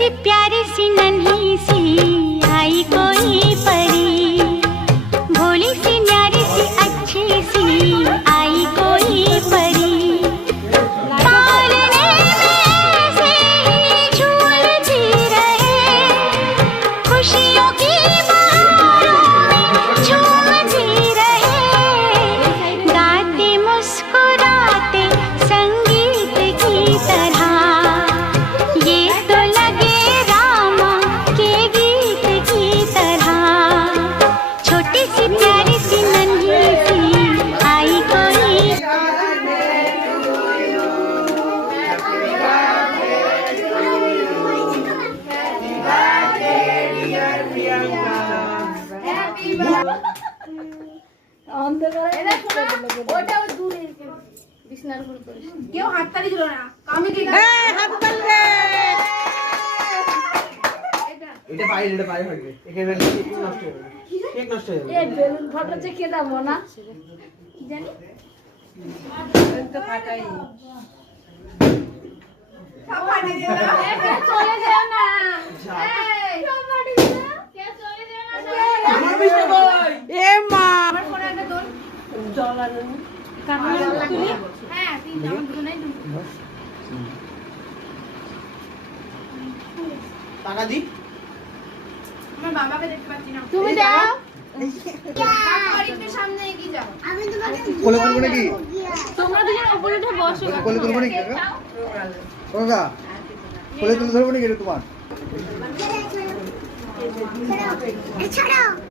सी प्यारी सी नन्ही सी आई कोई परी, भोली सी न्यारी सी अच्छी सी आई कोई परी। पालने में से ही झूलती रहे, खुशियों की बहारों में झूमती रहे, गाते मुस्कुराते संगीत की तरह। ये तो लगे रामा के गीत की तरह, छोटी सी प्यारी सी नन्ही सी आई कोई। কেউ হাততালি দিল না, আমি কি এটা বাইরে থাকবে, এখানে কেক নষ্ট হয়ে যাবে। এই বেলুন ফাটাচ্ছে কে দাও না কি জানি তো ফাটাই ফাটাই দিও না, চলে যাও না। এই ফাটাই দিও না, কে চলে যাও না। আমার পিছনে কই? এ মা আমার ফোনে একটা দোল জল আনো কান্না তুই। হ্যাঁ তুই আমার দুটো নাই দুটো টাকা দি। আমার বাবাকে দেখতে পাচ্ছি না, তুমি দাও। বাড়ির সামনে এগিয়ে যাও, আমি তোমাকে কোলে করব নাকি? তোমরা দুজন উপরে উঠে বসো। কোলে করব নাকি? ওগা কোলে তুলে ধরব নাকি এটা তোমার? ছাড়ো।